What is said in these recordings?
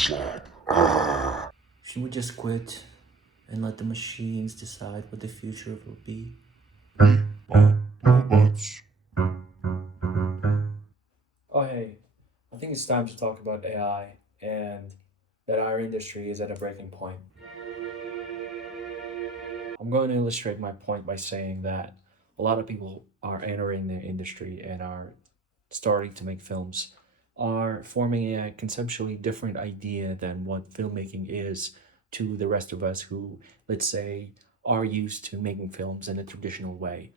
Should we just quit and let the machines decide what the future will be? Oh, hey, I think it's time to talk about AI and that our industry is at a breaking point. I'm going to illustrate my point by saying that a lot of people are entering the industry and are starting to make films, are forming a conceptually different idea than what filmmaking is to the rest of us who, let's say, are used to making films in a traditional way.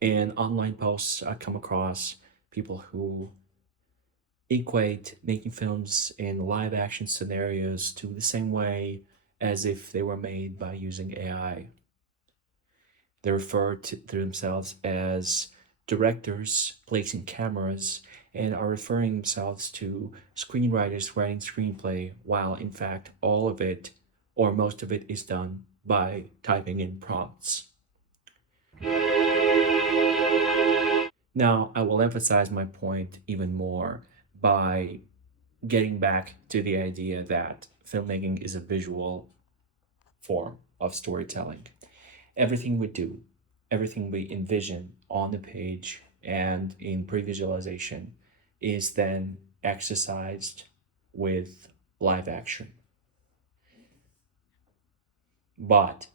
In online posts, I come across people who equate making films in live action scenarios to the same way as if they were made by using AI. They refer to themselves as directors placing cameras and are referring themselves to screenwriters writing screenplay, while in fact all of it or most of it is done by typing in prompts. Now, I will emphasize my point even more by getting back to the idea that filmmaking is a visual form of storytelling. Everything we do, everything we envision on the page and in pre-visualization is then exercised with live action. But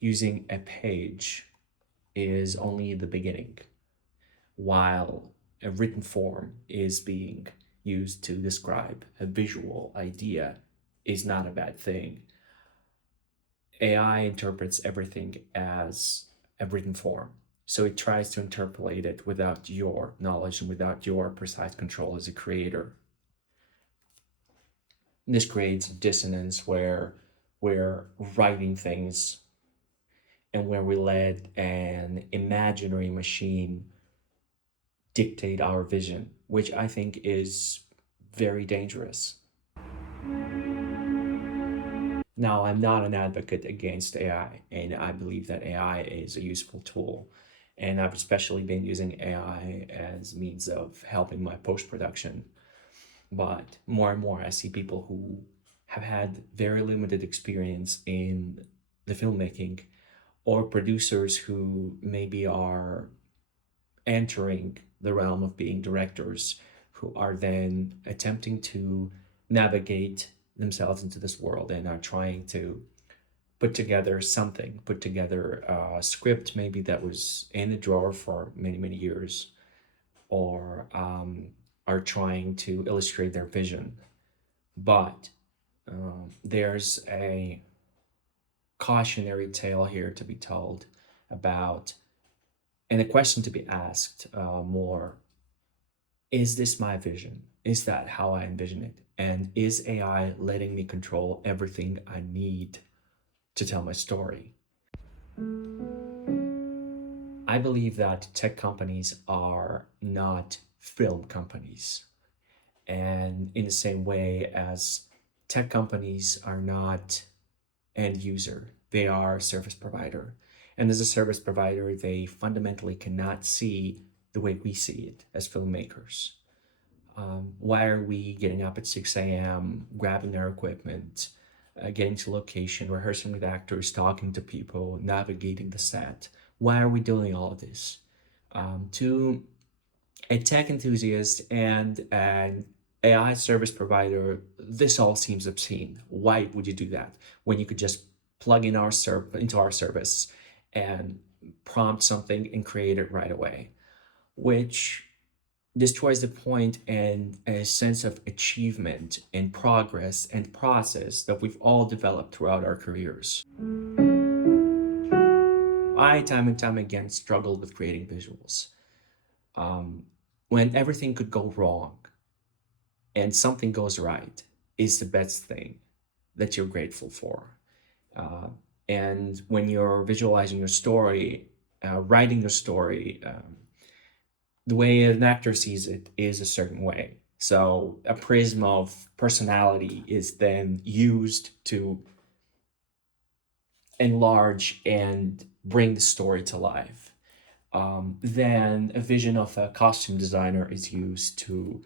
using a page is only the beginning, while a written form is being used to describe a visual idea is not a bad thing. AI interprets everything as a written form. So it tries to interpolate it without your knowledge and without your precise control as a creator. And this creates dissonance where we're writing things and where we let an imaginary machine dictate our vision, which I think is very dangerous. Now, I'm not an advocate against AI, and I believe that AI is a useful tool. And I've especially been using AI as means of helping my post production. But more and more, I see people who have had very limited experience in the filmmaking, or producers who maybe are entering the realm of being directors, who are then attempting to navigate themselves into this world and are trying to put together something, put together a script maybe that was in a drawer for many, many years, or are trying to illustrate their vision. But there's a cautionary tale here to be told about, and a question to be asked more: is this my vision? Is that how I envision it? And is AI letting me control everything I need to tell my story? I believe that tech companies are not film companies. And in the same way as tech companies are not end user, they are service provider. And as a service provider, they fundamentally cannot see the way we see it as filmmakers. Why are we getting up at 6 a.m., grabbing our equipment, getting to location, rehearsing with actors, talking to people, navigating the set? Why are we doing all of this? To a tech enthusiast and an AI service provider, this all seems obscene. Why would you do that when you could just plug in into our service and prompt something and create it right away? Which destroys the point and a sense of achievement and progress and process that we've all developed throughout our careers. I, time and time again, struggled with creating visuals. Um, when everything could go wrong and something goes right is the best thing that you're grateful for. Uh, and when you're visualizing your story, writing your story, the way an actor sees it is a certain way. So a prism of personality is then used to enlarge and bring the story to life. Then a vision of a costume designer is used to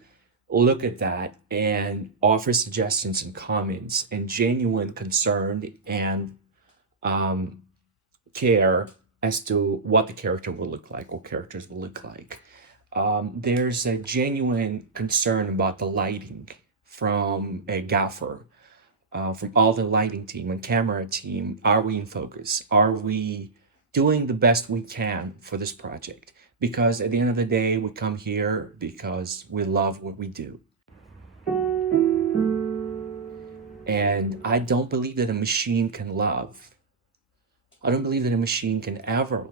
look at that and offer suggestions and comments and genuine concern and um, care as to what the character will look like or characters will look like. There's a genuine concern about the lighting from a gaffer, from all the lighting team and camera team. Are we in focus? Are we doing the best we can for this project? Because at the end of the day, we come here because we love what we do. And I don't believe that a machine can love. I don't believe that a machine can ever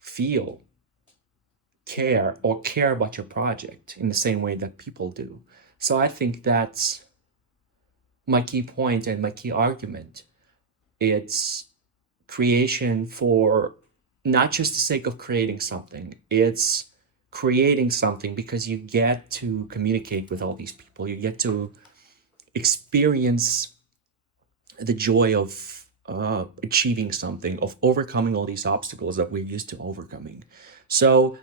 feel, care, or care about your project in the same way that people do. So I think that's my key point and my key argument. It's creation for not just the sake of creating something, it's creating something because you get to communicate with all these people. You get to experience the joy of achieving something, of overcoming all these obstacles that we're used to overcoming. So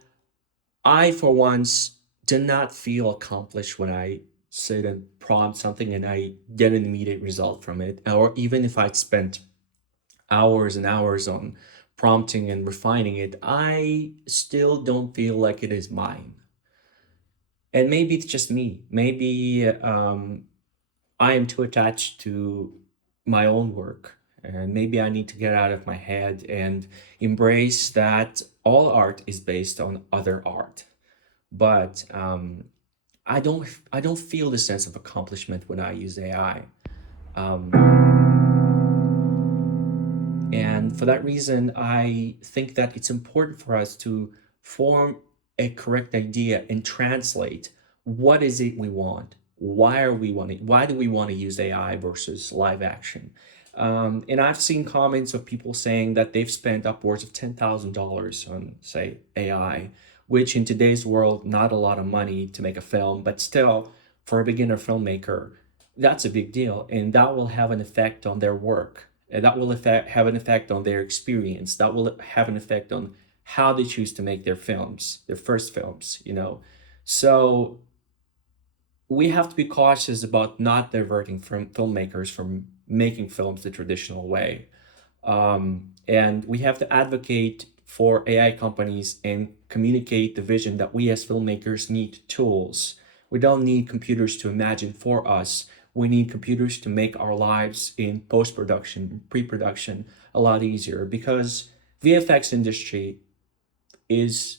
I, for once, did not feel accomplished when I sit and prompt something and I get an immediate result from it. Or even if I'd spent hours and hours on prompting and refining it, I still don't feel like it is mine. And maybe it's just me. Maybe I am too attached to my own work. And maybe I need to get out of my head and embrace that all art is based on other art. But I don't feel the sense of accomplishment when I use AI. And for that reason, I think that it's important for us to form a correct idea and translate what is it we want? Why do we want to use AI versus live action? And I've seen comments of people saying that they've spent upwards of $10,000 on, say, AI, which in today's world, not a lot of money to make a film, but still, for a beginner filmmaker, that's a big deal. And that will have an effect on their work. And that will have an effect on their experience. That will have an effect on how they choose to make their films, their first films. So we have to be cautious about not diverting from filmmakers from making films the traditional way. And we have to advocate for AI companies and communicate the vision that we as filmmakers need tools. We don't need computers to imagine for us. We need computers to make our lives in post-production, pre-production a lot easier because VFX industry is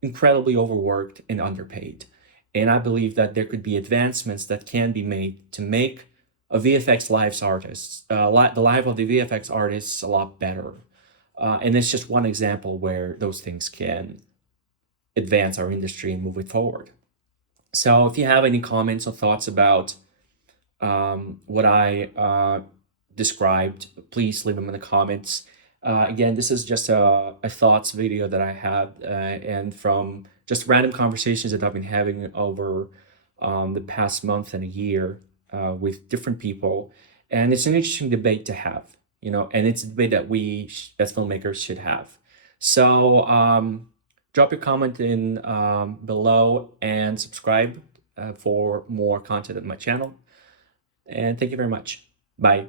incredibly overworked and underpaid. And I believe that there could be advancements that can be made to make a VFX lives artists, the life of the VFX artists a lot better. And it's just one example where those things can advance our industry and move it forward. So if you have any comments or thoughts about what I described, please leave them in the comments. Again, this is just a thoughts video that I had, and from just random conversations that I've been having over the past month and a year with different people. And it's an interesting debate to have, and it's a debate that we as filmmakers should have. So drop your comment in below and subscribe for more content on my channel. And thank you very much. Bye.